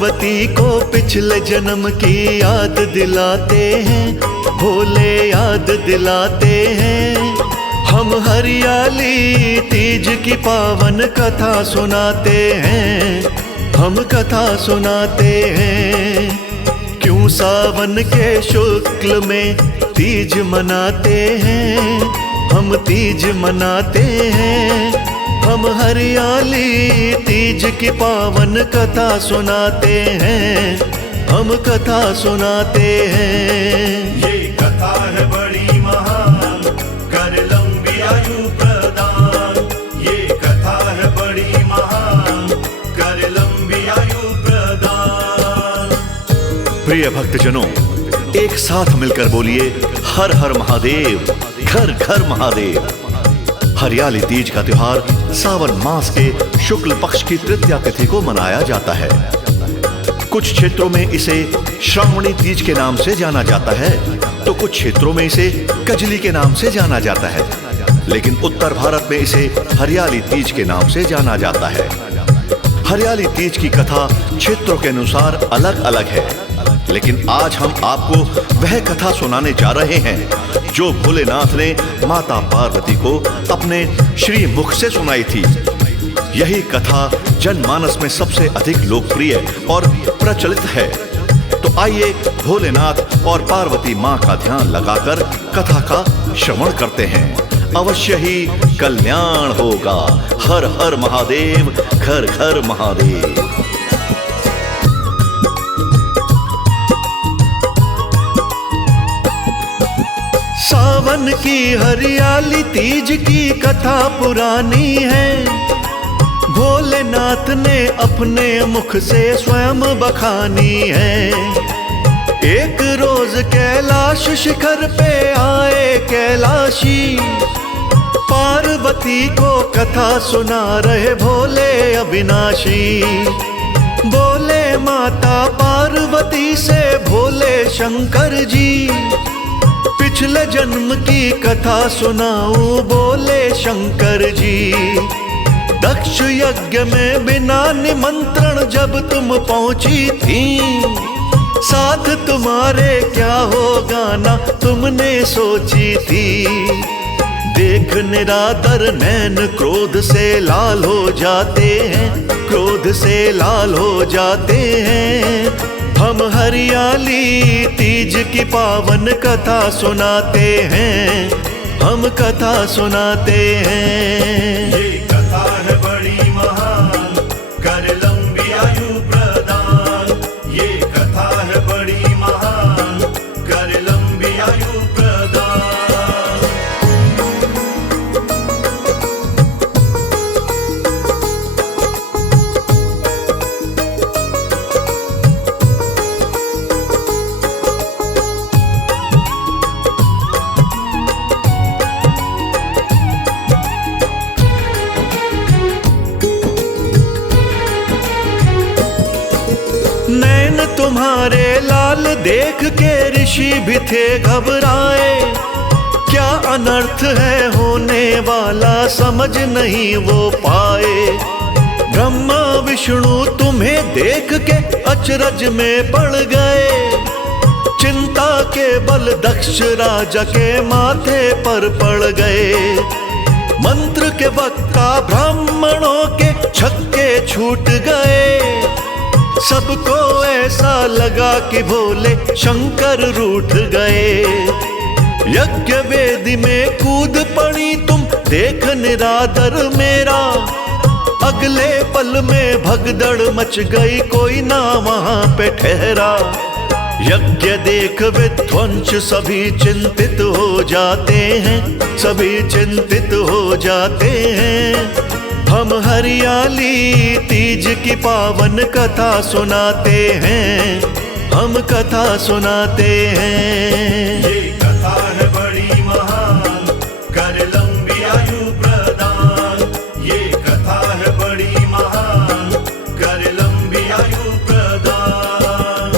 पार्वती को पिछले जन्म की याद दिलाते हैं, भोले याद दिलाते हैं। हम हरियाली तीज की पावन कथा सुनाते हैं, हम कथा सुनाते हैं। क्यों सावन के शुक्ल में तीज मनाते हैं, हम तीज मनाते हैं। हम हरियाली तीज की पावन कथा सुनाते हैं, हम कथा सुनाते हैं। ये कथा है बड़ी महान, कर लंबी आयु प्रदान। ये कथा है बड़ी महान, कर लंबी आयु प्रदान। प्रिय भक्तजनों, एक साथ मिलकर बोलिए हर हर महादेव, घर घर महादेव। हरियाली तीज का त्योहार सावन मास के शुक्ल पक्ष की तृतीया तिथि को मनाया जाता है। कुछ क्षेत्रों में इसे श्रावणी तीज के नाम से जाना जाता है, तो कुछ क्षेत्रों में इसे कजली के नाम से जाना जाता है, लेकिन उत्तर भारत में इसे हरियाली तीज के नाम से जाना जाता है। हरियाली तीज की कथा क्षेत्रों के अनुसार अलग अलग है, लेकिन आज हम आपको वह कथा सुनाने जा रहे हैं जो भोलेनाथ ने माता पार्वती को अपने श्री मुख से सुनाई थी। यही कथा जनमानस में सबसे अधिक लोकप्रिय और प्रचलित है। तो आइए भोलेनाथ और पार्वती माँ का ध्यान लगाकर कथा का श्रवण करते हैं। अवश्य ही कल्याण होगा। हर हर महादेव, घर घर महादेव। सावन की हरियाली तीज की कथा पुरानी है, भोलेनाथ ने अपने मुख से स्वयं बखानी है। एक रोज कैलाश शिखर पे आए कैलाशी, पार्वती को कथा सुना रहे भोले अविनाशी। बोले माता पार्वती से भोले शंकर जी, पिछले जन्म की कथा सुनाऊं बोले शंकर जी। दक्ष यज्ञ में बिना निमंत्रण जब तुम पहुंची थी, साथ तुम्हारे क्या होगा ना तुमने सोची थी। देख निरादर नैन क्रोध से लाल हो जाते हैं, क्रोध से लाल हो जाते हैं। हम हरियाली तीज की पावन कथा सुनाते हैं, हम कथा सुनाते हैं। ये कथा है बड़ी महान, कर लंबी आयु प्रदान। ये कथा है बड़ी महान, कर लंबी आयु प्रदान। नैन तुम्हारे लाल देख के ऋषि भी थे घबराए। क्या अनर्थ है होने वाला समझ नहीं वो पाए। ब्रह्मा विष्णु तुम्हें देख के अचरज में पड़ गए। चिंता के बल दक्ष राजा के माथे पर पड़ गए। मंत्र के वक्ता ब्राह्मणों के छक्के छूट गए। सबको ऐसा लगा कि भोले शंकर रूठ गए। यज्ञ वेदी में कूद पड़ी तुम देख निरादर मेरा। अगले पल में भगदड़ मच गई, कोई ना वहां पे ठहरा। यज्ञ देख विध्वंस सभी चिंतित हो जाते हैं, सभी चिंतित हो जाते हैं। हम हरियाली तीज की पावन कथा सुनाते हैं, हम कथा सुनाते हैं। ये कथा है बड़ी महान, कर लंबी आयु प्रदान। ये कथा है बड़ी महान, कर लंबी आयु प्रदान।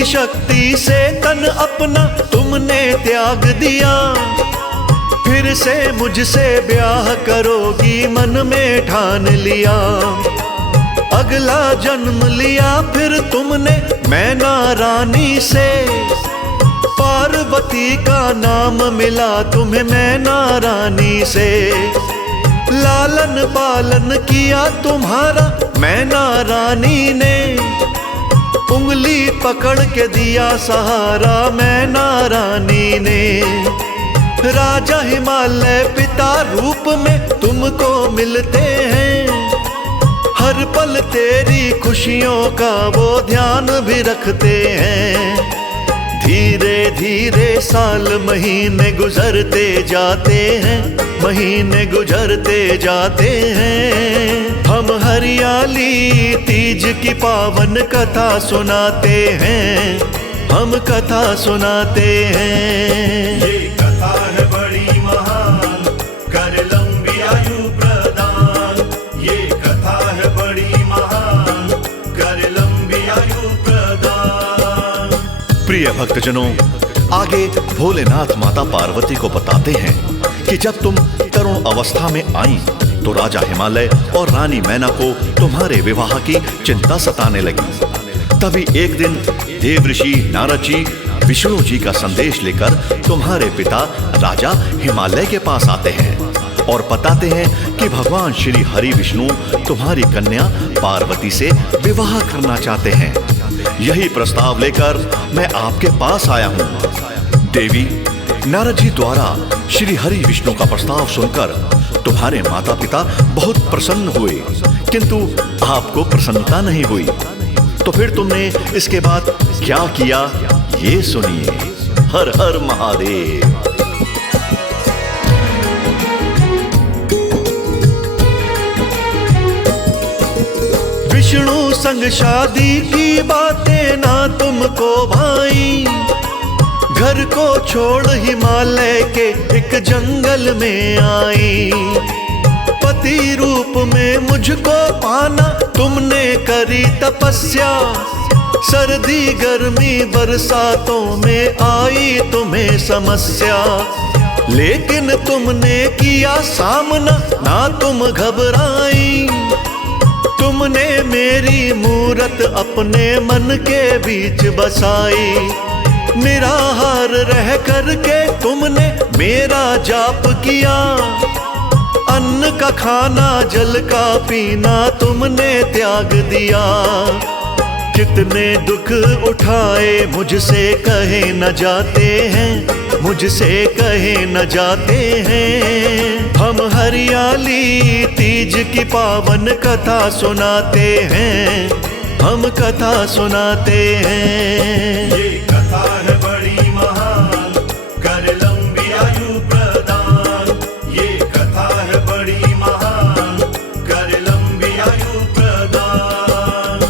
की शक्ति से तन अपना तुमने त्याग दिया, फिर से मुझसे ब्याह करोगी मन में ठान लिया। अगला जन्म लिया फिर तुमने मैना रानी से, पार्वती का नाम मिला तुम्हें मैना रानी से। लालन पालन किया तुम्हारा मैना रानी ने, उंगली पकड़ के दिया सहारा मैना रानी ने। राजा हिमालय पिता रूप में तुमको मिलते हैं, हर पल तेरी खुशियों का वो ध्यान भी रखते हैं। धीरे धीरे साल महीने गुजरते जाते हैं, महीने गुजरते जाते हैं। हम हरियाली तीज की पावन कथा सुनाते हैं, हम कथा सुनाते हैं। ये कथा है बड़ी महान, कर लंबी आयु प्रदान। ये कथा है बड़ी महान, कर लंबी आयु प्रदान। प्रिय भक्तजनों, आगे भोलेनाथ माता पार्वती को बताते हैं कि जब तुम तरुण अवस्था में आई तो राजा हिमालय और रानी मैना को तुम्हारे विवाह की चिंता सताने लगी। तभी एक दिन देव ऋषि नारद जी विष्णु जी का संदेश लेकर तुम्हारे पिता राजा हिमालय के पास आते हैं और बताते हैं कि भगवान श्री हरि विष्णु तुम्हारी कन्या पार्वती से विवाह करना चाहते हैं। यही प्रस्ताव लेकर मैं आपके पास आया हूँ। देवी, नारद जी द्वारा श्री हरि विष्णु का प्रस्ताव सुनकर तुम्हारे माता पिता बहुत प्रसन्न हुए, किंतु आपको प्रसन्नता नहीं हुई। तो फिर तुमने इसके बाद क्या किया, ये सुनिए। हर हर महादेव। विष्णु संग शादी की बातें ना तुमको भाई, घर को छोड़ हिमालय के एक जंगल में आई। पति रूप में मुझको पाना तुमने करी तपस्या, सर्दी गर्मी बरसातों में आई तुम्हें समस्या। लेकिन तुमने किया सामना, ना तुम घबराई। तुमने मेरी मूरत अपने मन के बीच बसाई। निराहार रह करके तुमने मेरा जाप किया, अन्न का खाना जल का पीना तुमने त्याग दिया। कितने दुख उठाए मुझसे कहे न जाते हैं, मुझसे कहे न जाते हैं। हम हरियाली तीज की पावन कथा सुनाते हैं, हम कथा सुनाते हैं। ये कथा है बड़ी महान, कर लंबी आयु प्रदान। ये कथा है बड़ी महान, कर लंबी आयु प्रदान।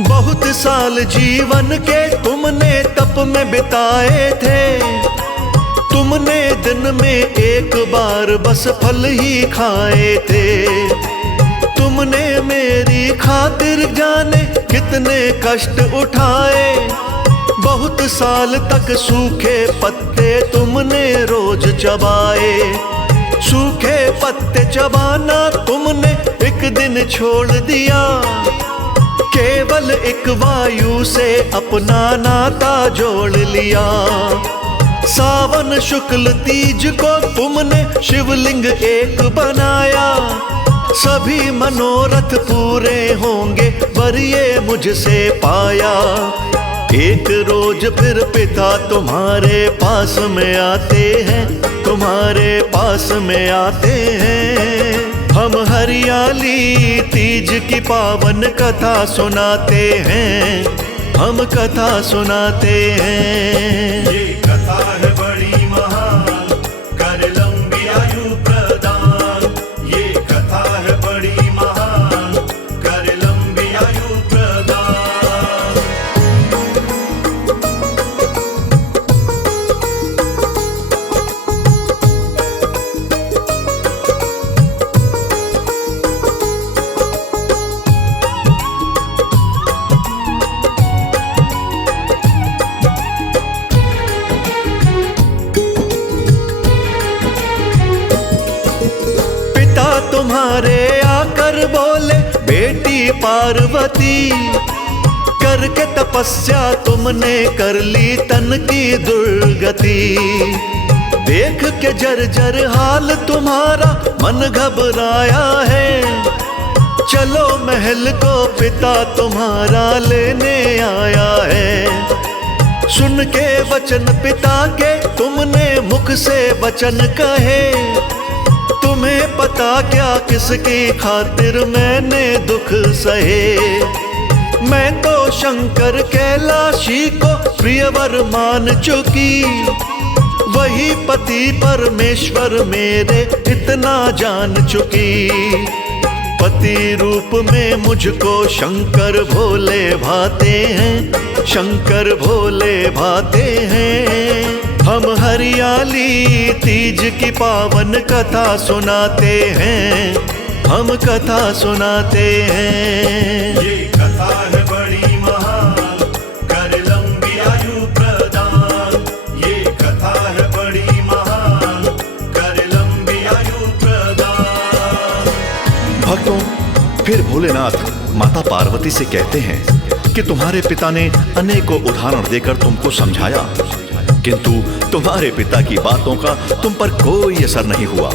बहुत साल जीवन के तुमने तप में बिताए थे, तुमने दिन में एक बार बस फल ही खाए थे। तुमने मेरी खातिर जाने कितने कष्ट उठाए, बहुत साल तक सूखे पत्ते तुमने रोज चबाए। सूखे पत्ते चबाना तुमने एक दिन छोड़ दिया, केवल एक वायु से अपना नाता जोड़ लिया। सावन शुक्ल तीज को तुमने शिवलिंग एक बनाया, सभी मनोरथ पूरे होंगे वर ये मुझसे पाया। एक रोज फिर पिता तुम्हारे पास में आते हैं, तुम्हारे पास में आते हैं। हम हरियाली तीज की पावन कथा सुनाते हैं, हम कथा सुनाते हैं। ये कथा है बड़ी महान, कर लंबी आयु प्रदान। ये कथा है बड़ी महान, कर लंबी आयु प्रदान। पार्वती, करके तपस्या तुमने कर ली तन की दुर्गति। देख के जर्जर हाल तुम्हारा मन घबराया है, चलो महल को पिता तुम्हारा लेने आया है। सुन के वचन पिता के तुमने मुख से वचन कहे, तुम्हें पता क्या किसकी खातिर मैंने दुख सहे। मैं तो शंकर कैलाशी को प्रियवर मान चुकी, वही पति परमेश्वर मेरे इतना जान चुकी। पति रूप में मुझको शंकर भोले भाते हैं, शंकर भोले भाते हैं। हम हरियाली तीज की पावन कथा सुनाते हैं, हम कथा सुनाते हैं। ये कथा है बड़ी महान, कर लंबी आयु प्रदान। ये कथा है बड़ी महान, कर लंबी आयु प्रदान। भक्तों, फिर भोलेनाथ माता पार्वती से कहते हैं कि तुम्हारे पिता ने अनेकों उदाहरण देकर तुमको समझाया, किंतु तुम्हारे पिता की बातों का तुम पर कोई असर नहीं हुआ।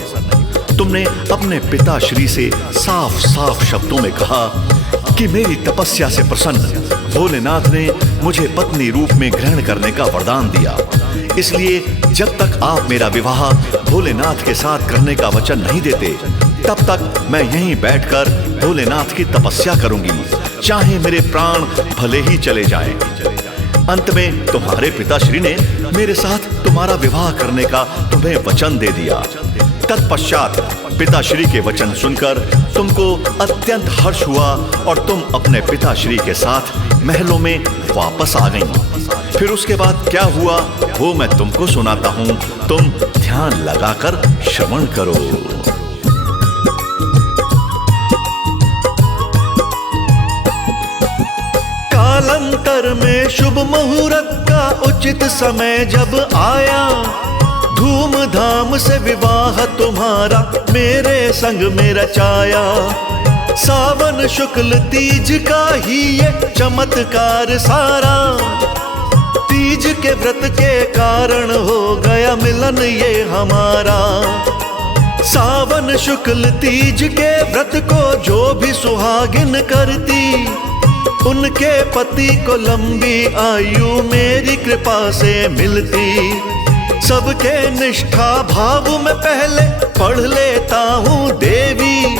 तुमने अपने पिता श्री से साफ साफ शब्दों में कहा कि मेरी तपस्या से प्रसन्न भोलेनाथ ने मुझे पत्नी रूप में ग्रहण करने का वरदान दिया, इसलिए जब तक आप मेरा विवाह भोलेनाथ के साथ करने का वचन नहीं देते, तब तक मैं यहीं बैठकर भोलेनाथ की तपस्या करूंगी, चाहे मेरे प्राण भले ही चले जाएं। अंत में तुम्हारे पिताश्री ने मेरे साथ तुम्हारा विवाह करने का तुम्हें वचन दे दिया। तत्पश्चात पिताश्री के वचन सुनकर तुमको अत्यंत हर्ष हुआ और तुम अपने पिताश्री के साथ महलों में वापस आ गईं। फिर उसके बाद क्या हुआ वो मैं तुमको सुनाता हूं, तुम ध्यान लगाकर श्रवण करो। कालांतर में शुभ मुहूर्त का उचित समय जब आया, धूमधाम से विवाह तुम्हारा मेरे संग में रचाया। सावन शुक्ल तीज का ही ये चमत्कार सारा, तीज के व्रत के कारण हो गया मिलन ये हमारा। सावन शुक्ल तीज के व्रत को जो भी सुहागिन करती, उनके पति को लंबी आयु मेरी कृपा से मिलती। सबके निष्ठा भाव में पहले पढ़ लेता हूँ देवी,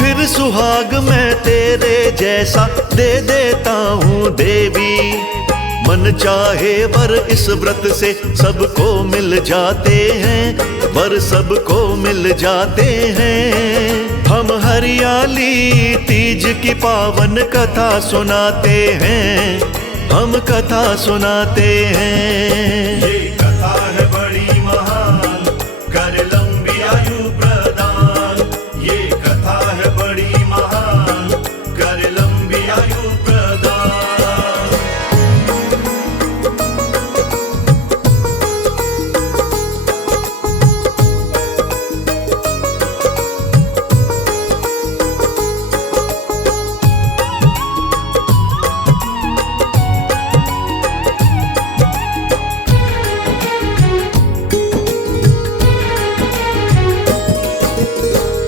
फिर सुहाग मैं तेरे जैसा दे देता हूँ देवी। मन चाहे वर इस व्रत से सबको मिल जाते हैं, वर सबको मिल जाते हैं। हम हरियाली तीज की पावन कथा सुनाते हैं, हम कथा सुनाते हैं। ये कथा है बड़ी महान, कर लंबी आयु प्रदान। ये कथा है बड़ी महान, कर लंबी आयु प्रदान।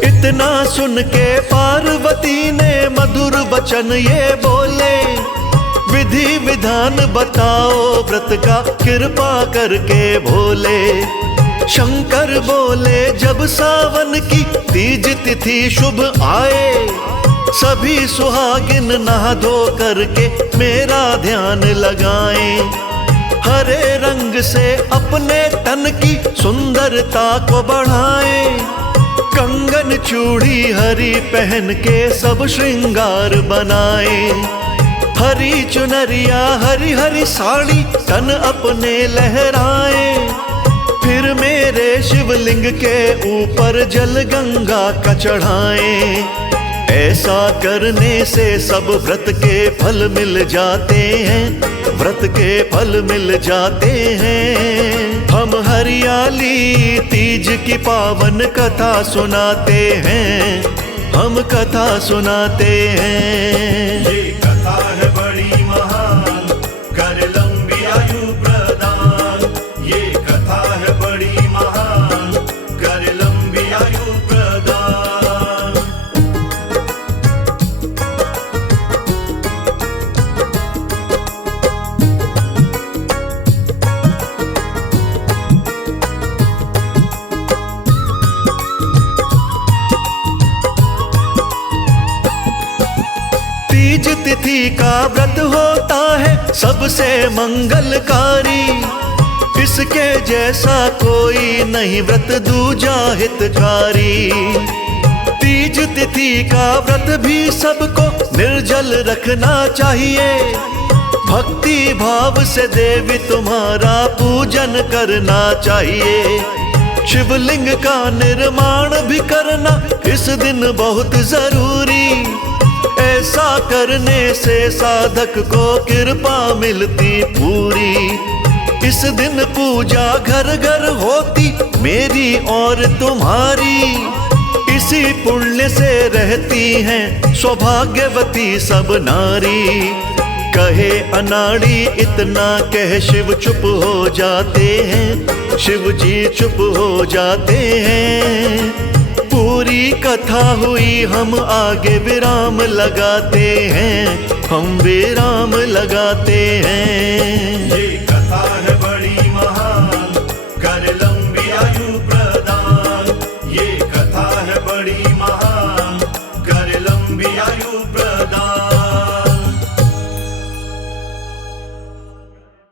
इतना सुन के पार्वती ने मधुर वचन ये बोले, विधि विधान बताओ व्रत का कृपा करके भोले। शंकर बोले जब सावन की तीज तिथि शुभ आए, सभी सुहागिन नहा धो करके मेरा ध्यान लगाएं। हरे रंग से अपने तन की सुंदरता को बढ़ाएं, कंगन चूड़ी हरी पहन के सब श्रृंगार बनाए। हरी चुनरिया हरी हरी साड़ी तन अपने लहराए, फिर मेरे शिवलिंग के ऊपर जल गंगा का चढ़ाए। ऐसा करने से सब व्रत के फल मिल जाते हैं, व्रत के फल मिल जाते हैं। हम हरियाली तीज की पावन कथा सुनाते हैं, हम कथा सुनाते हैं। ये कथा है बड़ी महान, कर लंबी आयु प्रदान। ये कथा है बड़ी महान, कर लंबी आयु प्रदान। तीज तिथि का व्रत होता है सबसे मंगलकारी, इसके जैसा कोई नहीं व्रत दूजा हितकारी। तीज तिथि का व्रत भी सबको निर्जल रखना चाहिए, भक्ति भाव से देवी तुम्हारा पूजन करना चाहिए। शिवलिंग का निर्माण भी करना इस दिन बहुत जरूरी, ऐसा करने से साधक को कृपा मिलती पूरी। इस दिन पूजा घर घर होती मेरी और तुम्हारी, इसी पुण्य से रहती हैं सौभाग्यवती सब नारी। कहे अनाड़ी इतना कह शिव चुप हो जाते हैं, शिव जी चुप हो जाते हैं। पूरी कथा हुई हम आगे विराम लगाते हैं, हम विराम लगाते हैं। ये कथा है